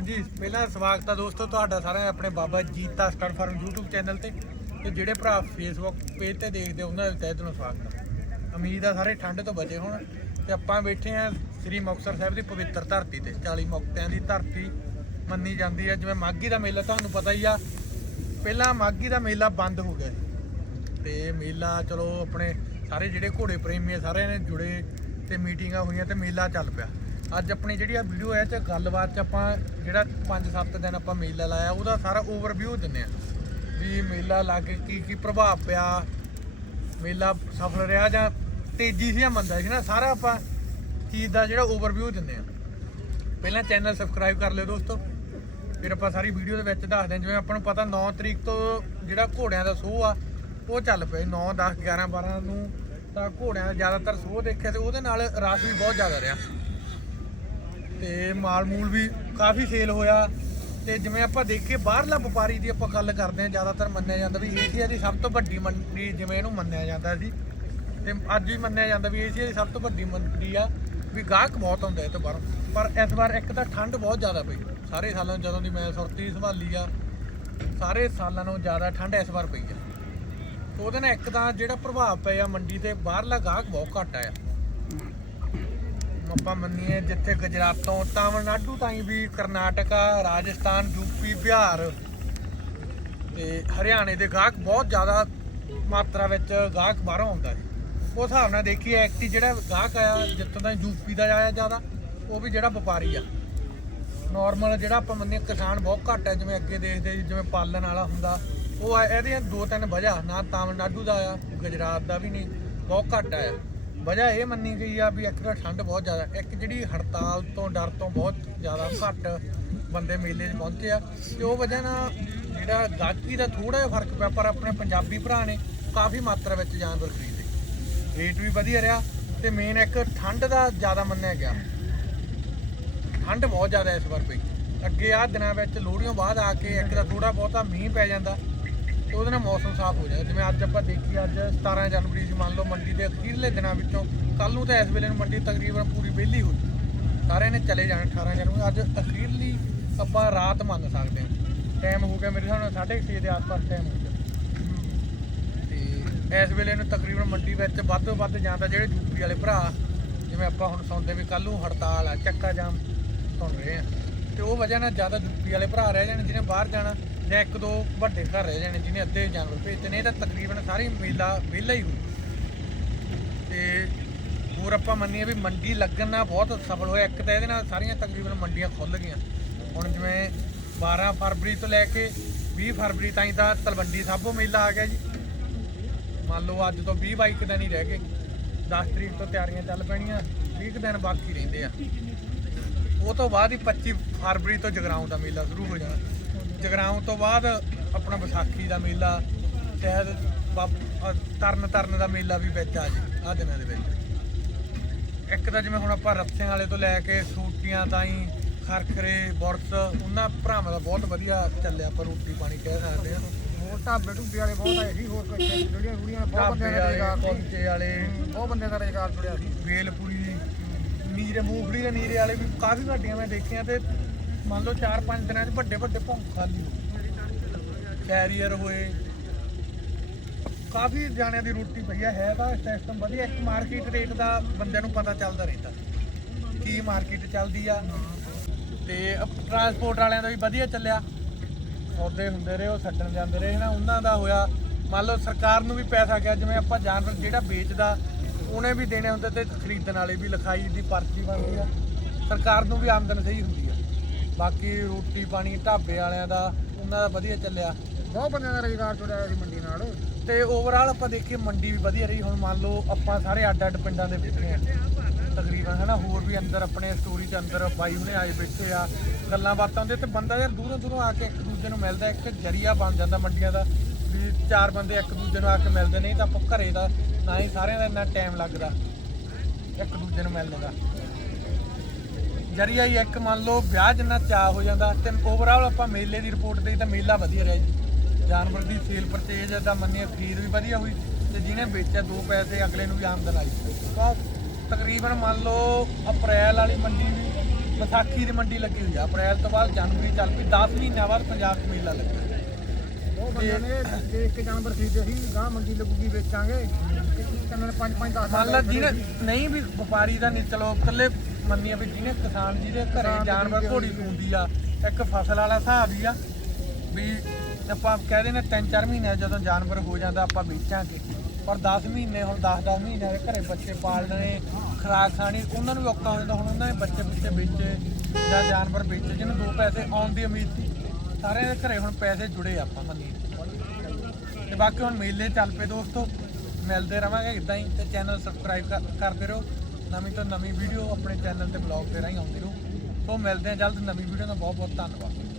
ਹਾਂਜੀ, ਪਹਿਲਾਂ ਸਵਾਗਤ ਹੈ ਦੋਸਤੋ ਤੁਹਾਡਾ ਸਾਰਿਆਂ ਦਾ, ਆਪਣੇ Baba Jeeta star farm YouTube channel ਤੇ। ਤੇ ਜਿਹੜੇ ਭਰਾ Facebook ਪੇਜ ਤੇ ਦੇਖਦੇ ਉਹਨਾਂ ਦੇ ਤਹਿ ਦਿਲੋਂ ਸਵਾਗਤ ਹੈ ਉਮੀਦ ਆ ਸਾਰੇ ਠੰਡ ਤੋਂ ਬਚੇ ਹੋਣ। ਤੇ ਆਪਾਂ ਬੈਠੇ ਆ ਸ੍ਰੀ ਮੁਕਤਸਰ ਸਾਹਿਬ ਦੀ ਪਵਿੱਤਰ ਧਰਤੀ ਤੇ 40 ਮੁਕਤਿਆਂ ਦੀ ਧਰਤੀ ਮੰਨੀ ਜਾਂਦੀ ਹੈ ਜਿਵੇਂ ਮਾਘੀ ਦਾ ਮੇਲਾ ਤੁਹਾਨੂੰ ਪਤਾ ਹੀ ਆ, ਪਹਿਲਾਂ ਮਾਘੀ ਦਾ ਮੇਲਾ ਬੰਦ ਹੋ ਗਿਆ ਸੀ। ਤੇ ਮੇਲਾ ਚਲੋ ਆਪਣੇ ਸਾਰੇ ਜਿਹੜੇ ਘੋੜੇ ਪ੍ਰੇਮੀ ਆ, ਸਾਰਿਆਂ ਨੇ ਜੁੜੇ ਤੇ ਮੀਟਿੰਗਾਂ ਹੋਈਆਂ ਤੇ ਮੇਲਾ ਚੱਲ ਪਿਆ। ਅੱਜ ਆਪਣੀ ਜਿਹੜੀ ਆ ਵੀਡੀਓ ਹੈ ਤੇ ਗੱਲਬਾਤ ਚ ਆਪਾਂ ਜਿਹੜਾ 5-7 ਦਿਨ ਆਪਾਂ ਮੇਲਾ ਲਾਇਆ, ਉਹਦਾ ਸਾਰਾ ਓਵਰਵਿਊ ਦਿੰਨੇ ਆ। ਵੀ ਮੇਲਾ ਲੱਗ ਕੇ, ਕੀ ਕੀ ਪ੍ਰਭਾਵ ਪਿਆ, ਮੇਲਾ ਸਫਲ ਰਿਹਾ ਜਾਂ ਤੇਜ਼ੀ ਸੀ ਜਾਂ ਮੰਦਾ ਸੀ ਨਾ, ਸਾਰਾ ਆਪਾਂ ਚੀਜ਼ ਦਾ ਜਿਹੜਾ ਓਵਰਵਿਊ ਦਿੰਨੇ ਆ। ਪਹਿਲਾਂ ਚੈਨਲ ਸਬਸਕ੍ਰਾਈਬ ਕਰ ਲਿਓ ਦੋਸਤੋ, ਫਿਰ ਆਪਾਂ ਸਾਰੀ ਵੀਡੀਓ ਦੇ ਵਿੱਚ ਦੱਸਦੇ ਹਾਂ ਜਿਵੇਂ ਆਪਾਂ ਨੂੰ ਪਤਾ 9 ਤਰੀਕ ਤੋਂ ਜਿਹੜਾ ਘੋੜਿਆਂ ਦਾ ਸ਼ੋਅ ਆ, ਉਹ ਚੱਲ ਪਿਆ 9 10 11 12 ਨੂੰ ਤਾਂ ਘੋੜਿਆਂ ਦਾ ਜ਼ਿਆਦਾਤਰ ਸ਼ੋਅ ਦੇਖਿਆ ਤੇ ਉਹਦੇ ਨਾਲ ਰਸ਼ ਵੀ ਬਹੁਤ ਜ਼ਿਆਦਾ ਰਿਹਾ। ਤੇ ਮਾਲ ਮੂਲ ਵੀ ਕਾਫੀ ਸੇਲ ਹੋਇਆ। ਤੇ ਜਿਵੇਂ ਆਪਾਂ ਦੇਖੀਏ, ਬਾਹਰਲਾ ਵਪਾਰੀ ਦੀ ਆਪਾਂ ਗੱਲ ਕਰਦੇ ਹਾਂ, ਜ਼ਿਆਦਾਤਰ ਮੰਨਿਆ ਜਾਂਦਾ ਵੀ ਏਸ਼ੀਆ ਦੀ ਸਭ ਤੋਂ ਵੱਡੀ ਮੰਡੀ ਜਿਵੇਂ ਇਹਨੂੰ ਮੰਨਿਆ ਜਾਂਦਾ ਸੀ। ਤੇ ਅੱਜ ਵੀ ਮੰਨਿਆ ਜਾਂਦਾ ਵੀ ਏਸ਼ੀਆ ਦੀ ਸਭ ਤੋਂ ਵੱਡੀ ਮੰਡੀ ਆ, ਵੀ ਗਾਹਕ ਬਹੁਤ ਹੁੰਦਾ ਇਹ ਤੋਂ ਬਾਹਰੋਂ। ਪਰ ਇਸ ਵਾਰ ਇੱਕ ਤਾਂ ਠੰਡ ਬਹੁਤ ਜ਼ਿਆਦਾ ਪਈ। ਸਾਰੇ ਸਾਲਾਂ ਨੂੰ ਜਦੋਂ ਦੀ ਮੈਂ ਸੁਰਤੀ ਸੰਭਾਲੀ ਆ, ਸਾਰੇ ਸਾਲਾਂ ਨਾਲੋਂ ਜ਼ਿਆਦਾ ਠੰਡ ਇਸ ਵਾਰ ਪਈ ਆ। ਉਹਦੇ ਨਾਲ ਇੱਕ ਤਾਂ ਜਿਹੜਾ ਪ੍ਰਭਾਵ ਪਿਆ ਮੰਡੀ ਤੇ, ਬਾਹਰਲਾ ਗਾਹਕ ਬਹੁਤ ਘੱਟ ਆਇਆ। ਆਪਾਂ ਮੰਨੀਏ ਜਿੱਥੇ ਗੁਜਰਾਤੋਂ ਤਾਮਿਲਨਾਡੂ ਤਾਈਂ ਵੀ ਕਰਨਾਟਕਾ ਰਾਜਸਥਾਨ ਯੂਪੀ ਬਿਹਾਰ ਤੇ ਹਰਿਆਣੇ ਦੇ ਗਾਹਕ ਬਹੁਤ ਜ਼ਿਆਦਾ ਮਾਤਰਾ ਵਿੱਚ ਗਾਹਕ ਬਾਹਰੋਂ ਆਉਂਦਾ ਹੈ ਉਸ ਹਿਸਾਬ ਨਾਲ ਦੇਖੀਏ ਐਕਟੀ ਜਿਹੜਾ ਗਾਹਕ ਆਇਆ ਜਿੱਥੋਂ ਦਾ ਯੂਪੀ ਦਾ ਆਇਆ ਜ਼ਿਆਦਾ ਉਹ ਵੀ ਜਿਹੜਾ ਵਪਾਰੀ ਆ। ਨਾਰਮਲ ਜਿਹੜਾ ਆਪਾਂ ਮੰਨੇ ਕਿਸਾਨ ਬਹੁਤ ਘੱਟ ਹੈ ਜਿਵੇਂ ਅੱਗੇ ਦੇਖਦੇ ਸੀ, ਜਿਵੇਂ ਪਾਲਣ ਵਾਲਾ ਹੁੰਦਾ ਉਹ ਆ- ਇਹਦੀਆਂ ਦੋ ਤਿੰਨ ਵਜ੍ਹਾ ਨਾ ਤਾਮਿਲਨਾਡੂ ਦਾ ਆ ਗੁਜਰਾਤ ਦਾ ਵੀ ਨਹੀਂ ਬਹੁਤ ਘੱਟ ਆਇਆ। ਵਜ੍ਹਾ ਇਹ ਮੰਨੀ ਗਈ ਆ ਵੀ ਇੱਕ ਤਾਂ ਠੰਡ ਬਹੁਤ ਜ਼ਿਆਦਾ, ਇੱਕ ਜਿਹੜੀ ਹੜਤਾਲ ਤੋਂ ਡਰ ਤੋਂ ਬਹੁਤ ਜ਼ਿਆਦਾ ਘੱਟ ਬੰਦੇ ਮੇਲੇ 'ਚ ਪਹੁੰਚੇ ਆ ਤੇ ਉਹ ਵਜ੍ਹਾ ਨਾਲ ਜਿਹੜਾ ਗਾਹਕੀ ਦਾ ਥੋੜਾ ਜਿਹਾ ਫ਼ਰਕ ਪਿਆ, ਪਰ ਆਪਣੇ ਪੰਜਾਬੀ ਭਰਾ ਨੇ ਕਾਫੀ ਮਾਤਰਾ ਵਿੱਚ ਜਾਨਵਰ ਖਰੀਦੇ ਰੇਟ ਵੀ ਵਧੀਆ ਰਿਹਾ ਤੇ ਮੇਨ ਇੱਕ ਠੰਡ ਦਾ ਜ਼ਿਆਦਾ ਮੰਨਿਆ ਗਿਆ। ਠੰਡ ਬਹੁਤ ਜ਼ਿਆਦਾ ਇਸ ਵਾਰ ਪਈ। ਅੱਗੇ ਆ ਦਿਨਾਂ ਵਿੱਚ ਲੋਹੜੀਆਂ ਬਾਅਦ ਆ ਕੇ ਇੱਕ ਤਾਂ ਥੋੜਾ ਬਹੁਤਾ ਮੀਂਹ ਪੈ ਜਾਂਦਾ। ਤੇ ਉਹਦੇ ਨਾਲ ਮੌਸਮ ਸਾਫ਼ ਹੋ ਜਾਂਦਾ ਜਿਵੇਂ ਅੱਜ ਆਪਾਂ ਦੇਖੀ, ਅੱਜ 17 ਜਨਵਰੀ ਸੀ, ਮੰਨ ਲਓ ਮੰਡੀ ਦੇ ਅਖੀਰਲੇ ਦਿਨਾਂ ਵਿੱਚੋਂ ਕੱਲ ਨੂੰ ਤਾਂ ਇਸ ਵੇਲੇ ਨੂੰ ਮੰਡੀ ਤਕਰੀਬਨ ਪੂਰੀ ਵਿਹਲੀ ਹੋ ਜੂ ਸਾਰਿਆਂ ਨੇ ਚਲੇ ਜਾਣਾ 18 ਜਨਵਰੀ। ਅੱਜ ਅਖੀਰਲੀ ਆਪਾਂ ਰਾਤ ਮੰਨ ਸਕਦੇ ਹਾਂ। ਟਾਈਮ ਹੋ ਗਿਆ ਮੇਰੇ ਹਿਸਾਬ ਨਾਲ 6:30 ਦੇ ਆਸ-ਪਾਸ ਟਾਈਮ ਹੋ ਗਿਆ। ਤੇ ਇਸ ਵੇਲੇ ਨੂੰ ਤਕਰੀਬਨ ਮੰਡੀ ਵਿੱਚ ਵੱਧ ਤੋਂ ਵੱਧ ਜਾਂਦਾ ਜਿਹੜੇ ਯੂਪੀ ਵਾਲੇ ਭਰਾ, ਜਿਵੇਂ ਆਪਾਂ ਹੁਣ ਸੁਣਦੇ ਵੀ ਕੱਲ ਨੂੰ ਹੜਤਾਲ ਆ, ਚੱਕਾ ਜਾਮ ਸੁਣ ਰਹੇ ਆ। ਤੇ ਉਹ ਵਜ੍ਹਾ ਨਾਲ ਜ਼ਿਆਦਾ ਯੂਪੀ ਵਾਲੇ ਭਰਾ ਰਹਿ ਜਾਣ, ਜਿਹਨੇ ਬਾਹਰ ਜਾਣਾ। ਜਾਂ ਇੱਕ ਦੋ ਵੱਡੇ ਘਰ ਰਹਿ ਜਾਣੇ ਜਿਹਨੇ ਅੱਧੇ ਜਾਨਵਰ ਭੇਜਦੇ ਨੇ, ਇਹ ਤਾਂ ਤਕਰੀਬਨ ਸਾਰੀ ਮੇਲਾ ਵਿਹਲਾ ਹੀ ਹੋਈ ਤੇ ਹੋਰ ਆਪਾਂ ਮੰਨੀਏ ਵੀ ਮੰਡੀ ਲੱਗਣ ਨਾਲ ਬਹੁਤ ਸਫਲ ਹੋਇਆ। ਇੱਕ ਤਾਂ ਇਹਦੇ ਨਾਲ ਸਾਰੀਆਂ ਤਕਰੀਬਨ ਮੰਡੀਆਂ ਖੁੱਲ ਗਈਆਂ। ਹੁਣ ਜਿਵੇਂ 12 ਫਰਵਰੀ ਤੋਂ ਲੈ ਕੇ 20 ਫਰਵਰੀ ਤਾਈਂ ਤਾਂ ਤਲਵੰਡੀ ਸਾਬੋ ਮੇਲਾ ਆ ਗਿਆ ਜੀ। ਮੰਨ ਲਓ ਅੱਜ ਤੋਂ 20 22 ਕੁ ਦਿਨ ਹੀ ਰਹਿ ਗਏ। 10 ਤਰੀਕ ਤੋਂ ਤਿਆਰੀਆਂ ਚੱਲ ਪੈਣੀਆਂ 20 ਕੁ ਦਿਨ ਬਾਕੀ ਰਹਿੰਦੇ ਆ। ਉਹ ਤੋਂ ਬਾਅਦ ਹੀ 25 ਫਰਵਰੀ ਤੋਂ ਜਗਰਾਉਂ ਦਾ ਮੇਲਾ ਸ਼ੁਰੂ ਹੋ ਜਾਣਾ। ਜਗਰਾਉਂ ਤੋਂ ਬਾਅਦ ਆਪਣਾ ਵਿਸਾਖੀ ਦਾ ਮੇਲਾ ਸ਼ਾਇਦ ਤਰਨ ਤਰਨ ਦਾ ਮੇਲਾ ਵੀ ਵਿੱਚ ਆ ਜੀ ਆ ਦਿਨਾਂ ਦੇ ਵਿੱਚ। ਇੱਕ ਤਾਂ ਜਿਵੇਂ ਹੁਣ ਆਪਾਂ ਰੱਸਿਆਂ ਵਾਲੇ ਤੋਂ ਲੈ ਕੇ ਸੂਟੀਆਂ ਤਾਈਂ ਖਰਖਰੇ ਬੁਰਸ ਉਹਨਾਂ ਭਰਾਵਾਂ ਦਾ ਬਹੁਤ ਵਧੀਆ ਚੱਲਿਆ ਆਪਾਂ ਰੋਟੀ ਪਾਣੀ ਕਹਿ ਸਕਦੇ ਹਾਂ। ਹੋਰ ਢਾਬੇ ਢੁੱਬੇ ਵਾਲੇ ਬਹੁਤ ਆਏ ਸੀ ਹੋਰ ਕੋਈ ਜਿਹੜੀਆਂ ਕੁੜੀਆਂ ਬਹੁਤ ਬੰਦਿਆਂ ਦਾ ਰੁਜ਼ਗਾਰ ਸੀ। ਕੁਲਚੇ ਵਾਲੇ। ਬਹੁਤ ਬੰਦਿਆਂ ਦਾ ਰੁਜ਼ਗਾਰ ਜੁੜਿਆ ਸੀ। ਵੇਲਪੁਰੀ ਨੀਰੇ ਮੂੰਗਫਲੀ ਦੇ ਨੀਰੇ ਵਾਲੇ ਵੀ ਕਾਫੀ ਵੱਡੀਆਂ ਮੈਂ ਦੇਖੀਆਂ ਤੇ ਮੰਨ ਲਓ 4-5 ਦਿਨਾਂ 'ਚ ਵੱਡੇ ਵੱਡੇ ਭੌਂਕ ਖਾਲੀ ਕੈਰੀਅਰ ਹੋਏ। ਕਾਫੀ ਜਾਣਿਆਂ ਦੀ ਰੋਟੀ ਭਈਆ ਹੈ ਤਾਂ ਸਿਸਟਮ ਵਧੀਆ। ਇੱਕ ਮਾਰਕੀਟ ਰੇਟ ਦਾ ਬੰਦਿਆਂ ਨੂੰ ਪਤਾ ਚੱਲਦਾ ਰਹਿੰਦਾ। ਕੀ ਮਾਰਕੀਟ ਚੱਲਦੀ ਆ। ਤੇ ਟਰਾਂਸਪੋਰਟ ਵਾਲਿਆਂ ਦਾ ਵੀ ਵਧੀਆ ਚੱਲਿਆ। ਸੌਦੇ ਹੁੰਦੇ ਰਹੇ, ਉਹ ਛੱਡਣ ਜਾਂਦੇ ਰਹੇ ਨਾ ਉਹਨਾਂ ਦਾ ਹੋਇਆ। ਮੰਨ ਲਓ ਸਰਕਾਰ ਨੂੰ ਵੀ ਪੈਸਾ ਗਿਆ, ਜਿਵੇਂ ਆਪਾਂ ਜਾਨਵਰ ਜਿਹੜਾ ਵੇਚਦਾ, ਉਹਨੇ ਵੀ ਦੇਣੇ ਹੁੰਦੇ ਤੇ ਖਰੀਦਣ ਵਾਲੇ ਵੀ ਲਿਖਾਈ ਦੀ ਪਰਚੀ ਬਣਦੀ ਆ। ਸਰਕਾਰ ਨੂੰ ਵੀ ਆਮਦਨ ਸਹੀ ਹੁੰਦੀ ਆ। ਬਾਕੀ ਰੋਟੀ ਪਾਣੀ ਢਾਬੇ ਵਾਲਿਆਂ ਦਾ ਉਹਨਾਂ ਦਾ ਵਧੀਆ ਚੱਲਿਆ। ਬਹੁਤ ਬੰਦਿਆਂ ਦਾ ਰੁਜ਼ਗਾਰ ਜੁੜਿਆ ਸੀ ਮੰਡੀ ਨਾਲ। ਤੇ ਓਵਰਆਲ ਆਪਾਂ ਦੇਖੀਏ ਮੰਡੀ ਵੀ ਵਧੀਆ ਰਹੀ। ਹੁਣ ਮੰਨ ਲਓ ਆਪਾਂ ਸਾਰੇ ਅੱਡ ਅੱਡ ਪਿੰਡਾਂ ਦੇ ਬੈਠੇ ਆ। ਤਕਰੀਬਨ ਹਨਾ ਹੋਰ ਵੀ ਅੰਦਰ ਆਪਣੇ ਸਟੋਰੀ ਦੇ ਅੰਦਰ ਬਾਈ ਹੁਣੇ ਆਏ ਬੈਠੇ ਆ ਗੱਲਾਂ ਬਾਤਾਂ ਹੁੰਦੇ ਤੇ ਬੰਦਾ ਯਾਰ ਦੂਰੋਂ ਦੂਰੋਂ ਆ ਕੇ ਇੱਕ ਦੂਜੇ ਨੂੰ ਮਿਲਦਾ ਇੱਕ ਜਰੀਆ ਬਣ ਜਾਂਦਾ ਮੰਡੀਆਂ ਦਾ ਵੀ ਚਾਰ ਬੰਦੇ ਇੱਕ ਦੂਜੇ ਨੂੰ ਆ ਕੇ ਮਿਲਦੇ ਨਹੀਂ ਤਾਂ ਆਪਾਂ ਘਰੇ ਦਾ ਨਾ ਹੀ ਸਾਰਿਆਂ ਦਾ ਇੰਨਾ ਟਾਈਮ ਲੱਗਦਾ ਇੱਕ ਦੂਜੇ ਨੂੰ ਮਿਲਣ ਦਾ। ਜਰੀਆ ਹੀ ਇੱਕ ਮੰਨ ਲਓ ਵਿਆਹ ਜਿੰਨਾ ਚਾਹ ਹੋ ਜਾਂਦਾ ਤੇ ਓਵਰਆਲ ਆਪਾਂ ਮੇਲੇ ਦੀ ਰਿਪੋਰਟ ਦੇਈ ਤਾਂ ਮੇਲਾ ਵਧੀਆ ਰਿਹਾ ਜੀ। ਜਾਨਵਰ ਦੀ ਸੇਲ ਪਰਚੇਜ ਦਾ ਮੰਨੀਏ ਖਰੀਦ ਵੀ ਵਧੀਆ ਹੋਈ ਤੇ ਜਿਹਨੇ ਵੇਚਿਆ ਦੋ ਪੈਸੇ ਅਗਲੇ ਨੂੰ ਵੀ ਆਮਦਨ ਆਈ। ਤਾਂ ਤਕਰੀਬਨ ਮੰਨ ਲਓ ਅਪ੍ਰੈਲ ਵਾਲੀ ਮੰਡੀ ਵੀ ਵਿਸਾਖੀ ਦੀ ਮੰਡੀ ਲੱਗੀ ਹੋਈ ਆ। ਅਪ੍ਰੈਲ ਤੋਂ ਬਾਅਦ ਜਨਵਰੀ ਚੱਲ ਪਈ 10 ਮਹੀਨਿਆਂ ਬਾਅਦ ਪੰਜਾਬ 'ਚ ਮੇਲਾ ਲੱਗਾ। ਉਹ ਬੰਦਿਆਂ ਨੇ ਦੇਖ ਕੇ ਜਾਨਵਰ ਖਰੀਦੇ ਸੀ ਗਾਂ ਮੰਡੀ ਲੱਗੂਗੀ ਵੇਚਾਂਗੇ। ਕੰਨਾਂ ਨੇ 5 5 10 ਮੰਨ ਲਾ ਜਿਹਨੇ ਨਹੀਂ ਵੀ ਵਪਾਰੀ ਦਾ ਨਹੀਂ ਚਲੋ ਇਕੱਲੇ ਮੰਨੀ ਆ ਵੀ ਜਿਹਨੇ ਕਿਸਾਨ ਜਿਹਦੇ ਘਰੇ ਜਾਨਵਰ ਘੋੜੀ ਹੁੰਦੀ ਆ ਇੱਕ ਫਸਲ ਵਾਲਾ ਹਿਸਾਬ ਹੀ ਆ ਵੀ ਆਪਾਂ ਕਹਦੇ ਨੇ 3-4 ਮਹੀਨੇ ਜਦੋਂ ਜਾਨਵਰ ਹੋ ਜਾਂਦਾ ਆਪਾਂ ਵੇਚਾਂਗੇ। ਪਰ 10 ਮਹੀਨੇ ਹੁਣ 10-10 ਮਹੀਨੇ ਦੇ ਘਰੇ ਬੱਚੇ ਪਾਲਣੇ ਖਰਾਕ ਖਾਣੀ ਉਹਨਾਂ ਨੂੰ ਔਖਾ ਹੋ ਜਾਂਦਾ ਹੁਣ ਉਹਨਾਂ ਦੇ ਬੱਚੇ ਬੁੱਚੇ ਵੇਚੇ ਜਾਂ ਜਾਨਵਰ ਵੇਚੇ ਜਿਹਨੂੰ ਦੋ ਪੈਸੇ ਆਉਣ ਦੀ ਉਮੀਦ ਸੀ ਸਾਰਿਆਂ ਦੇ ਘਰੇ ਹੁਣ ਪੈਸੇ ਜੁੜੇ ਆਪਾਂ ਮੰਨੀ ਤੇ ਬਾਕੀ ਹੁਣ ਮੇਲੇ ਚੱਲ ਪਏ ਦੋਸਤੋ ਮਿਲਦੇ ਰਵਾਂਗੇ ਇਦਾਂ ਹੀ ਤੇ ਚੈਨਲ ਸਬਸਕ੍ਰਾਈਬ ਕਰਦੇ ਰਹੋ। ਨਵੀਂ ਤੋਂ ਨਵੀਂ ਵੀਡੀਓ ਆਪਣੇ ਚੈਨਲ ਤੇ ਬਲੌਗ ਤੇ ਰਾਹੀਂ ਆਉਂਦੀ ਰਹੂ। ਸੋ ਮਿਲਦੇ ਹਾਂ ਜਲਦ ਨਵੀਂ ਵੀਡੀਓ ਦਾ ਬਹੁਤ ਬਹੁਤ ਧੰਨਵਾਦ।